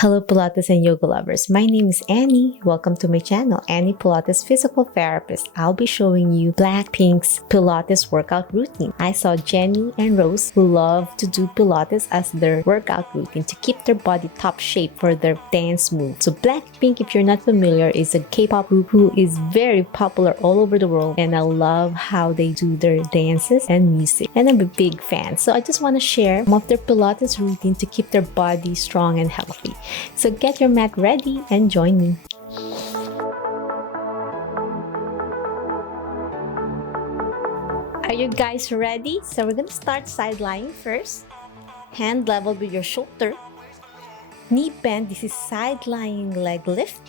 Hello Pilates and Yoga lovers, my name is Annie. Welcome to my channel, Annie Pilates Physical Therapist. I'll be showing you Blackpink's Pilates workout routine. I saw Jennie and Rosé who love to do Pilates as their workout routine to keep their body top shape for their dance move. So Blackpink, if you're not familiar, is a K-pop group who is very popular all over the world, and I love how they do their dances and music, and I'm a big fan. So I just want to share some of their Pilates routine to keep their body strong and healthy. So get your mat ready and join me. Are you guys ready? So we're gonna start side lying first. Hand level with your shoulder. Knee bend. This is side lying leg lift.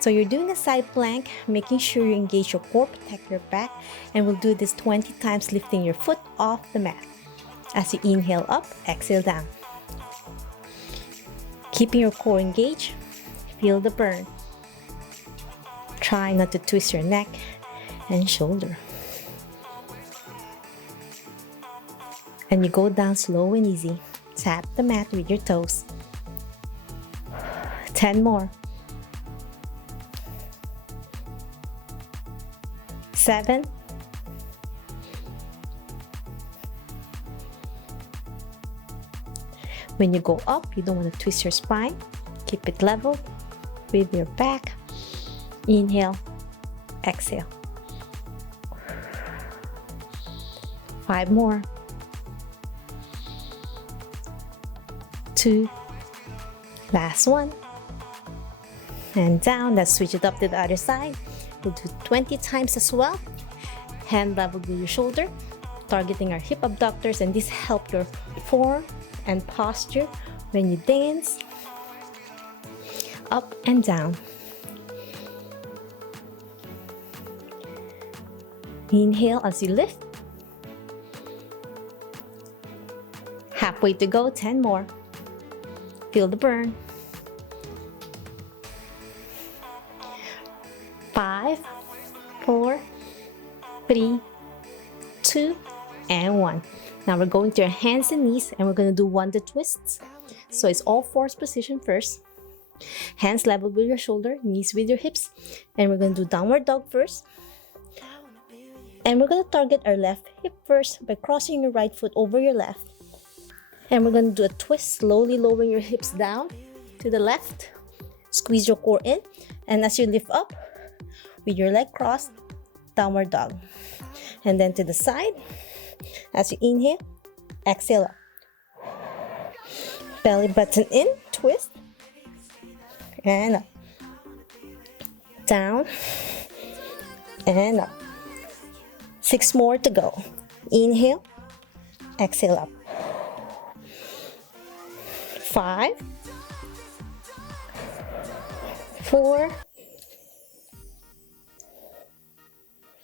So you're doing a side plank, making sure you engage your core, protect your back, and we'll do this 20 times, lifting your foot off the mat. As you inhale up, exhale down. Keeping your core engaged, feel the burn. Try not to twist your neck and shoulder. And you go down slow and easy. Tap the mat with your toes. 10 more. 7. 'When you go up, you don't want to twist your spine. Keep it level with your back. Inhale, exhale. 5 more. 2. Last one. And down. Let's switch it up to the other side. We'll do 20 times as well. Hand level with your shoulder, targeting our hip abductors, and this helps your form and posture when you dance up and down. Inhale as you lift. Halfway to go, 10 more. Feel the burn. 5, 4, 3, 2, and 1. Now we're going to your hands and knees, and we're going to do Wunda Twists. So it's all fours position first. Hands level with your shoulder, knees with your hips. And we're going to do downward dog first. And we're going to target our left hip first by crossing your right foot over your left. And we're going to do a twist, slowly lowering your hips down to the left. Squeeze your core in. And as you lift up with your leg crossed, downward dog. And then to the side. As you inhale, exhale up. Belly button in, twist, and up. Down, and up. 6 more to go. Inhale, exhale up. 5, 4,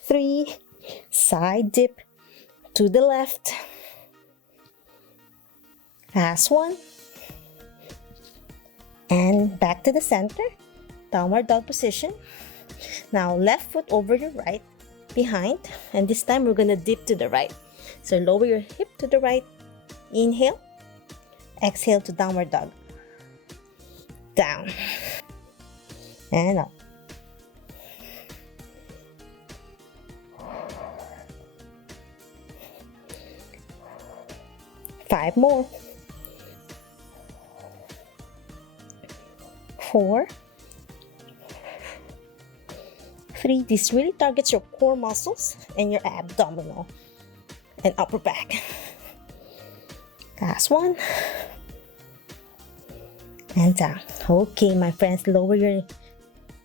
3, side dip to the left. Last one. And back to the center. Downward dog position. Now left foot over your right, behind. And this time we're going to dip to the right. So lower your hip to the right. Inhale. Exhale to downward dog. Down. And up. 5 more. 4, 3. This really targets your core muscles and your abdominal and upper back. Last one. And down. Okay, my friends, lower your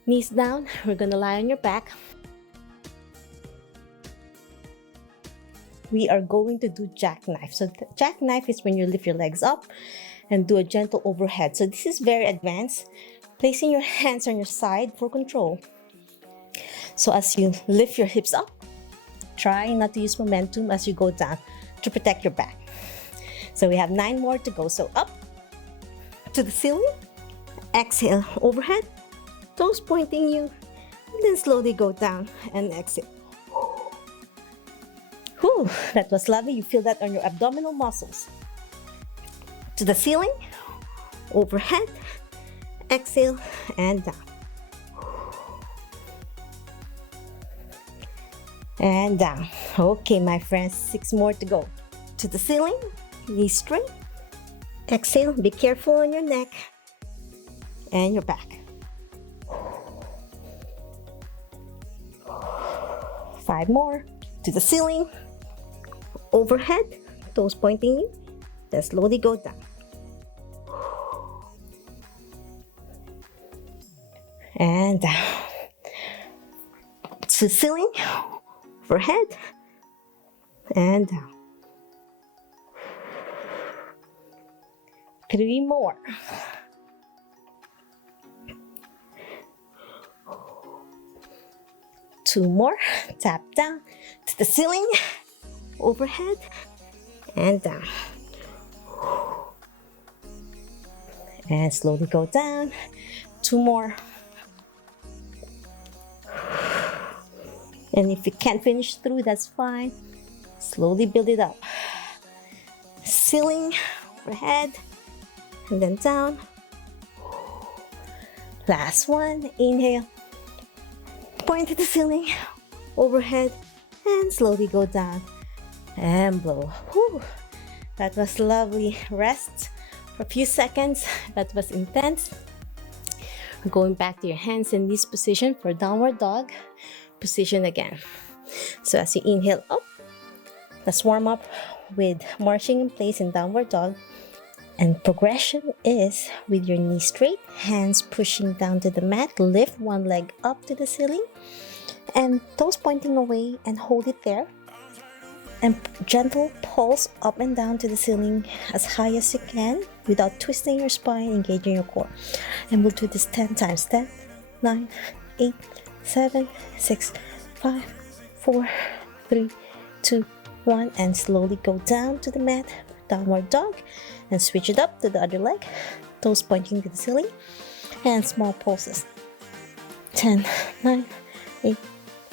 knees down. We're gonna lie on your back. We are going to do JackKnife. So JackKnife is when you lift your legs up and do a gentle overhead. So this is very advanced. Placing your hands on your side for control. So as you lift your hips up, try not to use momentum as you go down to protect your back. So we have 9 more to go. So up to the ceiling, exhale, overhead, toes pointing you, and then slowly go down and exhale. Whew, that was lovely. You feel that on your abdominal muscles. To the ceiling, overhead, Exhale and down. And down. Okay, my friends, 6 more to go. To the ceiling, knees straight. Exhale, be careful on your neck and your back. 5 more. To the ceiling, overhead, toes pointing you. Then slowly go down. And down. To the ceiling, overhead, and down. 3 more. Two more. Tap down to the ceiling, overhead, and down. And slowly go down. 2 more. And if you can't finish through, that's fine. Slowly build it up. Ceiling, overhead, and then down. Last one. Inhale. Point to the ceiling, overhead, and slowly go down. And blow. Whew. That was lovely. Rest for a few seconds. That was intense. Going back to your hands in this position for downward dog position again. So as you inhale up, let's warm up with marching in place in downward dog. And progression is with your knees straight, hands pushing down to the mat, lift one leg up to the ceiling, and toes pointing away, and hold it there. And gentle pulse up and down to the ceiling as high as you can without twisting your spine, engaging your core. And we'll do this 10 times. 10, 9, 8, 7, 6, 5, 4, 3, 2, 1. And slowly go down to the mat, downward dog. And switch it up to the other leg, toes pointing to the ceiling, and small pulses. 10, 9, 8,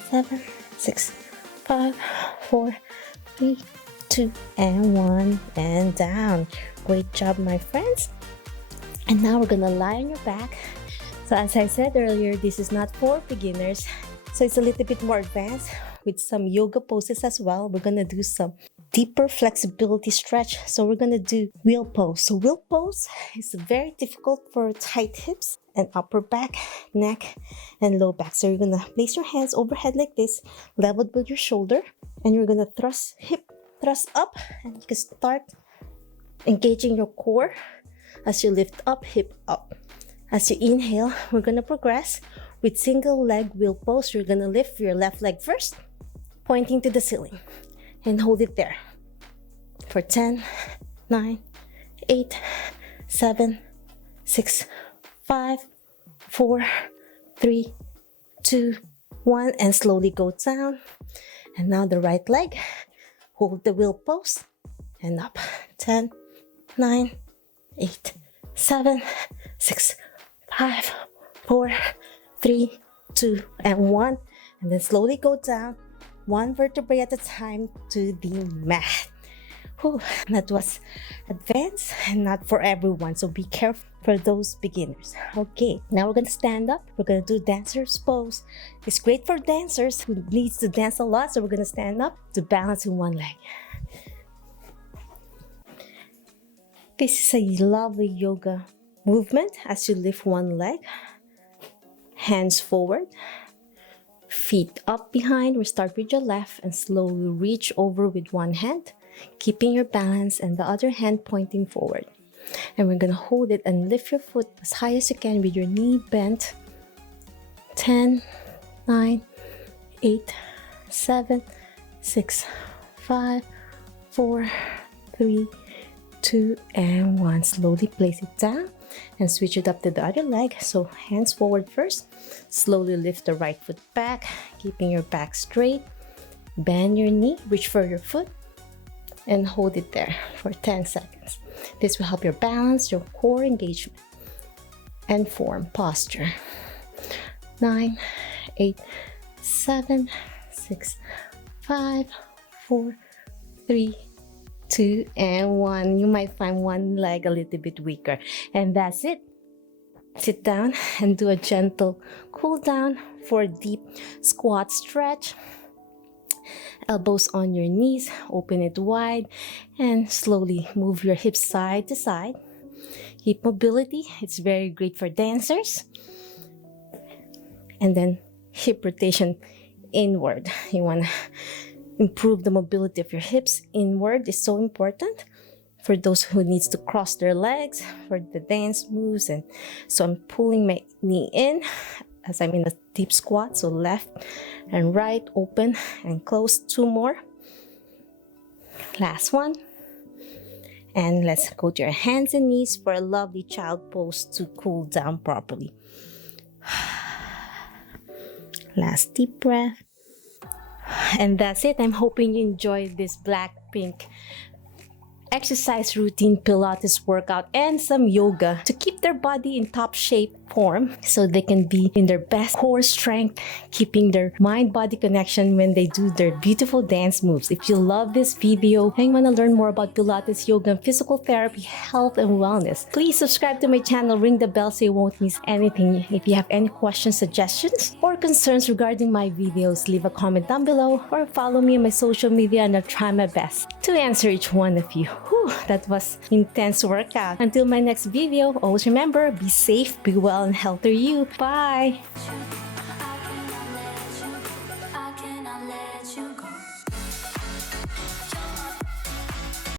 7, 6, 5, 4, 3, 2, and 1, and down. Great job, my friends. And now we're gonna lie on your back. So as I said earlier, this is not for beginners. So it's a little bit more advanced with some yoga poses as well. We're gonna do some deeper flexibility stretch. So we're gonna do wheel pose. So wheel pose is very difficult for tight hips and upper back, neck, and low back. So you're gonna place your hands overhead like this, leveled with your shoulder, and you're gonna hip thrust up, and you can start engaging your core as you lift up, hip up. As you inhale, we're gonna progress with single leg wheel pose. You're gonna lift your left leg first, pointing to the ceiling, and hold it there for 10, 9, 8, 7, 6, 5, 4, 3, 2, 1, and slowly go down. And now the right leg, hold the wheel pose, and up. 10, 9, 8, 7, 6, 5, 4, 3, 2, and 1. And then slowly go down, one vertebrae at a time to the mat. Whew, that was advanced and not for everyone, so be careful for those beginners. Okay, now we're gonna stand up. We're gonna do dancer's pose. It's great for dancers who needs to dance a lot, so we're gonna stand up to balance in one leg. This is a lovely yoga movement as you lift one leg, hands forward, feet up behind. We start with your left and slowly reach over with one hand, keeping your balance and the other hand pointing forward. And we're gonna hold it and lift your foot as high as you can with your knee bent. 10, 9, 8, 7, 6, 5, 4, 3, 2, and 1. Slowly place it down and switch it up to the other leg. So hands forward first. Slowly lift the right foot back, keeping your back straight. Bend your knee, reach for your foot, and hold it there for 10 seconds. This will help your balance, your core engagement, and form posture. 9, 8, 7, 6, 5, 4, 3, 2, and 1. You might find one leg a little bit weaker. And that's it. Sit down and do a gentle cool down for a deep squat stretch. Elbows on your knees, open it wide, and slowly move your hips side to side. Hip mobility, it's very great for dancers. And then hip rotation inward. You want to improve the mobility of your hips. Inward is so important for those who needs to cross their legs for the dance moves. And so I'm pulling my knee in as I'm in a deep squat. So left and right, open and close. 2 more. Last one. And let's go to your hands and knees for a lovely child pose to cool down properly. Last deep breath. And that's it. I'm hoping you enjoyed this BLACKPINK exercise routine, Pilates workout, and some yoga to keep their body in top shape form so they can be in their best core strength, keeping their mind-body connection when they do their beautiful dance moves. If you love this video and you want to learn more about Pilates, yoga, and physical therapy, health, and wellness, please subscribe to my channel, ring the bell so you won't miss anything. If you have any questions, suggestions, or concerns regarding my videos, leave a comment down below or follow me on my social media and I'll try my best to answer each one of you. Whew, that was intense workout. Until my next video, always remember, be safe, be well, and healthy you. Bye!